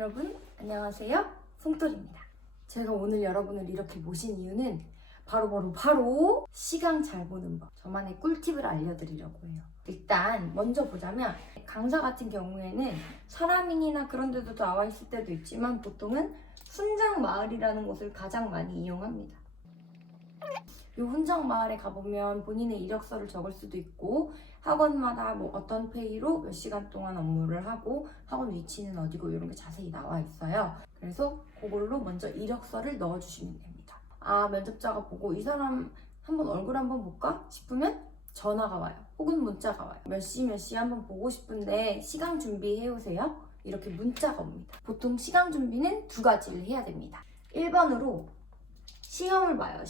여러분 안녕하세요, 송돌입니다. 제가 오늘 여러분을 이렇게 모신 이유는 바로 시간 잘 보는 법, 저만의 꿀팁을 알려드리려고 해요. 일단 먼저 보자면 강사 같은 경우에는 사람인이나 그런 데도 나와 있을 때도 있지만 보통은 훈장마을이라는 곳을 가장 많이 이용합니다. 이 훈장마을에 가보면 본인의 이력서를 적을 수도 있고 학원마다 어떤 페이로 몇 시간 동안 업무를 하고 학원 위치는 어디고 이런 게 자세히 나와 있어요. 그래서 그걸로 먼저 이력서를 넣어주시면 됩니다. 면접자가 보고 이 사람 한번 얼굴 한번 볼까 싶으면 전화가 와요. 혹은 문자가 와요. 몇 시 한번 보고 싶은데 시간 준비해 오세요. 이렇게 문자가 옵니다. 보통 시간 준비는 두 가지를 해야 됩니다. 1번으로 시험을 봐요.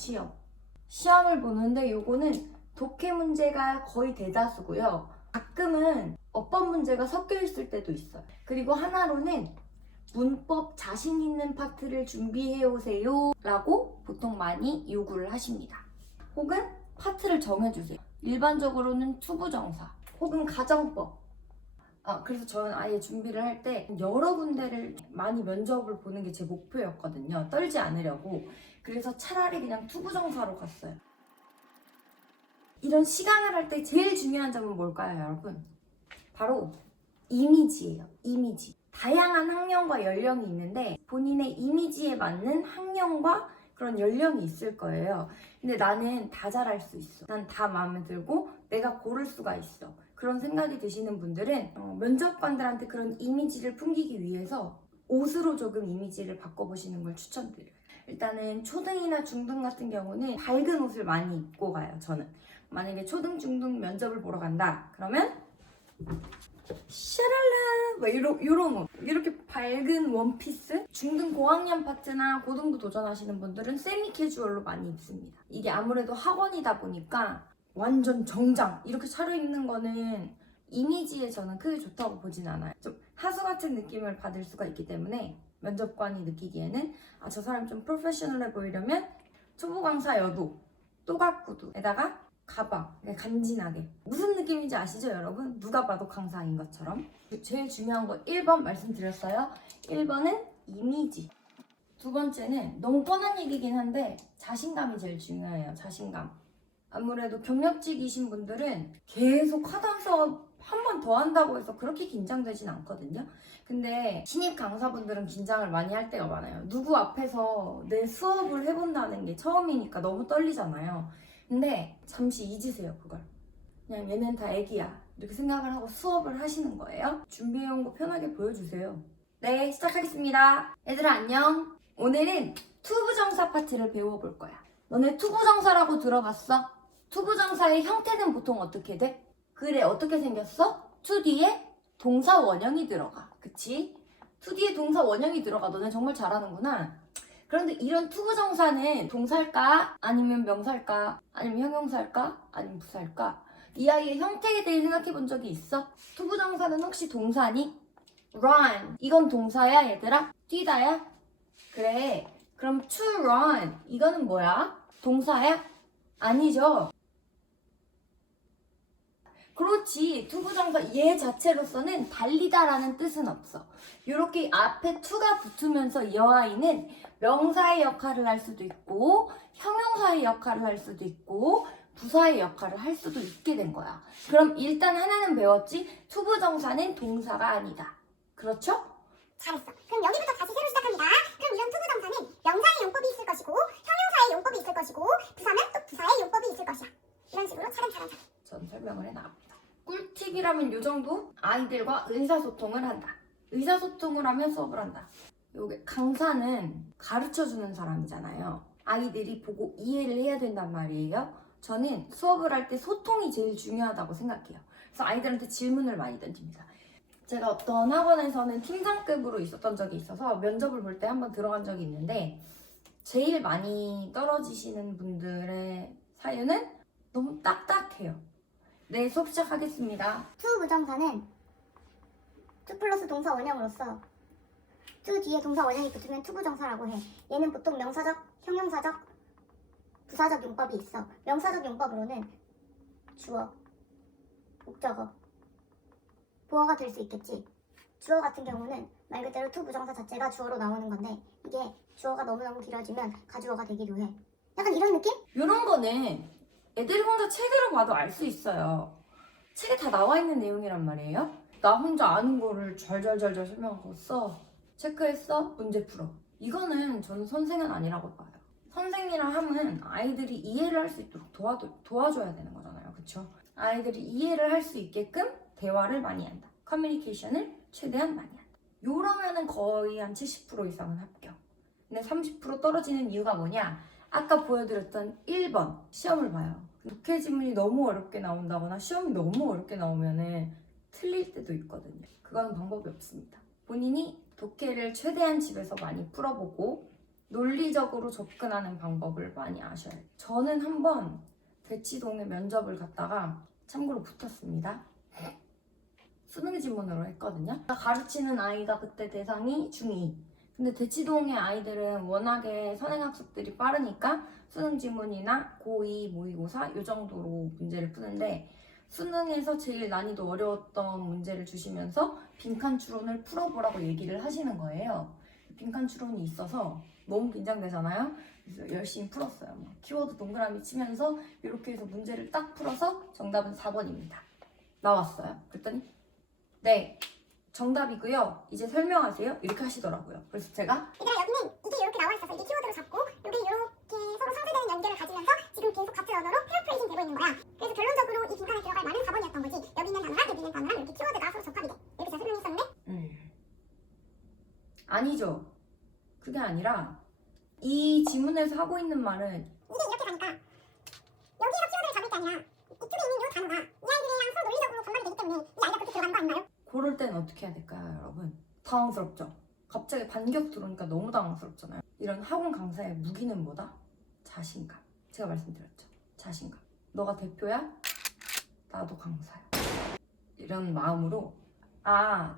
시험을 보는데 요거는 독해 문제가 거의 대다수고요. 가끔은 어법 문제가 섞여 있을 때도 있어요. 그리고 하나로는 문법 자신 있는 파트를 준비해 오세요 라고 보통 많이 요구를 하십니다. 혹은 파트를 정해주세요. 일반적으로는 투부정사 혹은 가정법. 그래서 저는 아예 준비를 할 때 여러 군데를 많이 면접을 보는 게 제 목표였거든요. 떨지 않으려고. 그래서 차라리 그냥 투부정사로 갔어요. 이런 시강을 할 때 제일 중요한 점은 뭘까요, 여러분? 바로 이미지예요. 이미지. 다양한 학년과 연령이 있는데 본인의 이미지에 맞는 학년과 그런 연령이 있을 거예요. 근데 나는 다 잘할 수 있어. 난 다 마음에 들고 내가 고를 수가 있어. 그런 생각이 드시는 분들은 면접관들한테 그런 이미지를 풍기기 위해서 옷으로 조금 이미지를 바꿔보시는 걸 추천드려요. 일단은 초등이나 중등 같은 경우는 밝은 옷을 많이 입고 가요, 저는. 만약에 초등, 중등 면접을 보러 간다 그러면 샤랄라 이런 옷, 이렇게 밝은 원피스. 중등 고학년 파트나 고등부 도전하시는 분들은 세미 캐주얼로 많이 입습니다. 이게 아무래도 학원이다 보니까 완전 정장 이렇게 차려입는 거는 이미지에 저는 크게 좋다고 보진 않아요. 좀 하수 같은 느낌을 받을 수가 있기 때문에 면접관이 느끼기에는 저 사람 좀 프로페셔널해 보이려면 초보 강사 여도, 또각구두에다가 가방, 간지나게. 무슨 느낌인지 아시죠, 여러분? 누가 봐도 강사인 것처럼. 제일 중요한 거 1번 말씀드렸어요. 1번은 이미지. 두 번째는 너무 뻔한 얘기긴 한데 자신감이 제일 중요해요. 자신감. 아무래도 경력직이신 분들은 계속 하던 수업 한 번 더 한다고 해서 그렇게 긴장되진 않거든요. 근데 신입 강사분들은 긴장을 많이 할 때가 많아요. 누구 앞에서 내 수업을 해본다는 게 처음이니까 너무 떨리잖아요. 근데 잠시 잊으세요, 그걸. 그냥 얘는 다 애기야 이렇게 생각을 하고 수업을 하시는 거예요. 준비해온 거 편하게 보여주세요. 네, 시작하겠습니다. 얘들아 안녕. 오늘은 투부정사 파트를 배워볼 거야. 너네 투부정사라고 들어봤어? 투부정사의 형태는 보통 어떻게 돼? 그래, 어떻게 생겼어? 투 뒤에 동사 원형이 들어가. 그치? 투 뒤에 동사 원형이 들어가. 너네 정말 잘하는구나. 그런데 이런 투부정사는 동사일까? 아니면 명사일까? 아니면 형용사일까? 아니면 부사일까? 이 아이의 형태에 대해 생각해 본 적이 있어? 투부정사는 혹시 동사니? run. 이건 동사야, 얘들아? 뛰다야? 그래. 그럼 to run. 이거는 뭐야? 동사야? 아니죠. 그렇지. 투부정사 얘 자체로서는 달리다라는 뜻은 없어. 이렇게 앞에 to가 붙으면서 이 아이는 명사의 역할을 할 수도 있고 형용사의 역할을 할 수도 있고 부사의 역할을 할 수도 있게 된 거야. 그럼 일단 하나는 배웠지? 투부정사는 동사가 아니다. 그렇죠? 잘했어. 그럼 여기부터 다시 새로 시작합니다. 그럼 이런 투부정사는 명사의 용법이 있을 것이고 형용사의 용법이 있을 것이고 부사면 또 부사의 용법이 있을 것이야. 이런 식으로 차근차근 전 설명을 해나갑니다. 꿀팁이라면 이 정도? 아이들과 의사소통을 한다. 의사소통을 하면 수업을 한다. 요게 강사는 가르쳐주는 사람이잖아요. 아이들이 보고 이해를 해야 된단 말이에요. 저는 수업을 할 때 소통이 제일 중요하다고 생각해요. 그래서 아이들한테 질문을 많이 던집니다. 제가 어떤 학원에서는 팀장급으로 있었던 적이 있어서 면접을 볼 때 한번 들어간 적이 있는데 제일 많이 떨어지시는 분들의 사유는 너무 딱딱해요. 네, 수업 시작하겠습니다. 투부정사는 투 플러스 동사 원형으로서 투 뒤에 동사 원형이 붙으면 투부정사라고 해. 얘는 보통 명사적, 형용사적, 부사적 용법이 있어. 명사적 용법으로는 주어, 목적어, 보어가 될 수 있겠지. 주어 같은 경우는 말 그대로 to 부정사 자체가 주어로 나오는 건데 이게 주어가 너무너무 길어지면 가주어가 되기도 해. 약간 이런 느낌? 이런 거는 애들이 혼자 책으로 봐도 알 수 있어요. 책에 다 나와 있는 내용이란 말이에요. 나 혼자 아는 거를 잘잘잘잘 설명하고 써. 체크했어? 문제 풀어. 이거는 저는 선생은 아니라고 봐요. 선생이라 함은 아이들이 이해를 할 수 있도록 도와줘야 되는 거잖아요. 그쵸? 아이들이 이해를 할 수 있게끔 대화를 많이 한다. 커뮤니케이션을 최대한 많이 한다. 요러면은 거의 한 70% 이상은 합격. 근데 30% 떨어지는 이유가 뭐냐? 아까 보여드렸던 1번 시험을 봐요. 독해 지문이 너무 어렵게 나온다거나 시험이 너무 어렵게 나오면은 틀릴 때도 있거든요. 그거는 방법이 없습니다. 본인이 독해를 최대한 집에서 많이 풀어보고 논리적으로 접근하는 방법을 많이 아셔야 해요. 저는 한번 대치동에 면접을 갔다가 참고로 붙었습니다. 수능 지문으로 했거든요. 가르치는 아이가 그때 대상이 중2. 근데 대치동의 아이들은 워낙에 선행학습들이 빠르니까 수능 지문이나 고2, 모의고사 이 정도로 문제를 푸는데 수능에서 제일 난이도 어려웠던 문제를 주시면서 빈칸 추론을 풀어보라고 얘기를 하시는 거예요. 빈칸 추론이 있어서 너무 긴장되잖아요. 그래서 열심히 풀었어요. 막 키워드 동그라미 치면서 이렇게 해서 문제를 딱 풀어서 정답은 4번입니다. 나왔어요. 그랬더니 네, 정답이고요. 이제 설명하세요. 이렇게 하시더라고요. 그래서 제가 얘들아 여기는 이게 이렇게 나와 있어서 이게 키워드로 잡고 이게 이렇게 서로 상쇄되는 연결을 가지면서 지금 계속 같은 언어로 패러프레이징 되고 있는 거야. 그래서 결론적으로 이 빈칸에 들어갈 말은 4번이었던 거지. 여기 있는 단어랑 여기 있는 단어랑 이렇게 키워드가 서로 접합이 돼. 이렇게 제가 설명했었는데 아니죠. 그게 아니라 이 지문에서 하고 있는 말은 이게 이렇게 가니까 여기에서 키워드를 잡을 게 아니라 이쪽에 있는 이 단어가 이 아이들이랑 서로 논리적으로 전달이 되기 때문에 이 아이가 그렇게 들어가는 거 아닌가요? 그럴 땐 어떻게 해야 될까요, 여러분? 당황스럽죠? 갑자기 반격 들어오니까 너무 당황스럽잖아요. 이런 학원 강사의 무기는 뭐다? 자신감. 제가 말씀드렸죠. 자신감. 너가 대표야? 나도 강사야. 이런 마음으로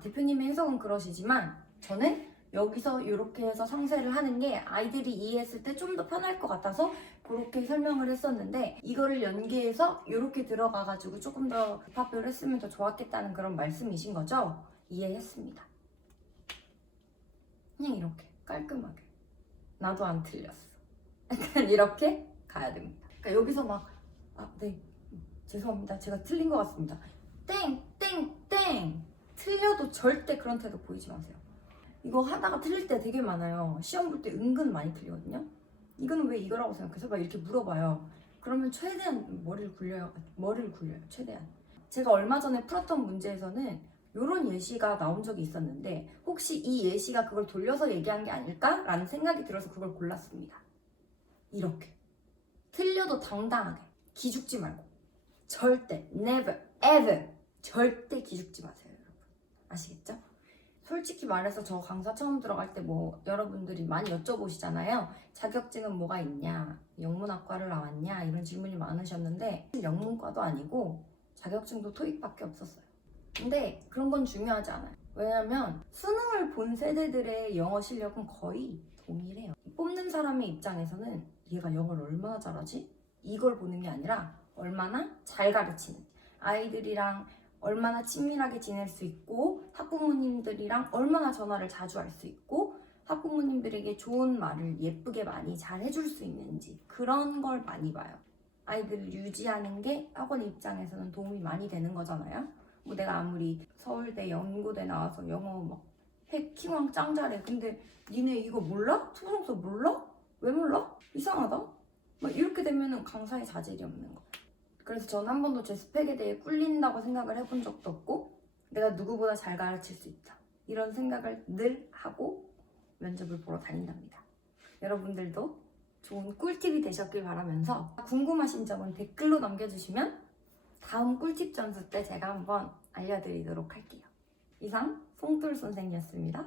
대표님의 해석은 그러시지만 저는 여기서 이렇게 해서 상세를 하는 게 아이들이 이해했을 때 좀 더 편할 것 같아서 그렇게 설명을 했었는데 이거를 연계해서 이렇게 들어가가지고 조금 더 급합을 했으면 더 좋았겠다는 그런 말씀이신 거죠? 이해했습니다. 그냥 이렇게 깔끔하게 나도 안 틀렸어. 약간 이렇게 가야 됩니다. 그러니까 여기서 막 네, 죄송합니다. 제가 틀린 것 같습니다. 땡 틀려도 절대 그런 태도 보이지 마세요. 이거 하다가 틀릴 때 되게 많아요. 시험 볼 때 은근 많이 틀리거든요. 이거는 왜 이거라고 생각해서 막 이렇게 물어봐요. 그러면 최대한 머리를 굴려요. 최대한. 제가 얼마 전에 풀었던 문제에서는 이런 예시가 나온 적이 있었는데 혹시 이 예시가 그걸 돌려서 얘기한 게 아닐까라는 생각이 들어서 그걸 골랐습니다. 이렇게 틀려도 당당하게 기죽지 말고 절대 never ever 절대 기죽지 마세요, 여러분. 아시겠죠? 솔직히 말해서 저 강사 처음 들어갈 때 뭐 여러분들이 많이 여쭤보시잖아요. 자격증은 뭐가 있냐? 영문학과를 나왔냐? 이런 질문이 많으셨는데 영문과도 아니고 자격증도 토익밖에 없었어요. 근데 그런 건 중요하지 않아요. 왜냐면 수능을 본 세대들의 영어 실력은 거의 동일해요. 뽑는 사람의 입장에서는 얘가 영어를 얼마나 잘하지? 이걸 보는 게 아니라 얼마나 잘 가르치는 아이들이랑 얼마나 친밀하게 지낼 수 있고 학부모님들이랑 얼마나 전화를 자주 할 수 있고 학부모님들에게 좋은 말을 예쁘게 많이 잘 해줄 수 있는지 그런 걸 많이 봐요. 아이들을 유지하는 게 학원 입장에서는 도움이 많이 되는 거잖아요. 뭐 내가 아무리 서울대 연고대 나와서 영어 막 키왕 짱 잘해. 근데 니네 이거 몰라? 투부정사 몰라? 왜 몰라? 이상하다? 막 이렇게 되면은 강사의 자질이 없는 거. 그래서 전 한 번도 제 스펙에 대해 꿀린다고 생각을 해본 적도 없고 내가 누구보다 잘 가르칠 수 있다. 이런 생각을 늘 하고 면접을 보러 다닌답니다. 여러분들도 좋은 꿀팁이 되셨길 바라면서 궁금하신 점은 댓글로 남겨주시면 다음 꿀팁 전수 때 제가 한번 알려드리도록 할게요. 이상 송돌 선생이었습니다.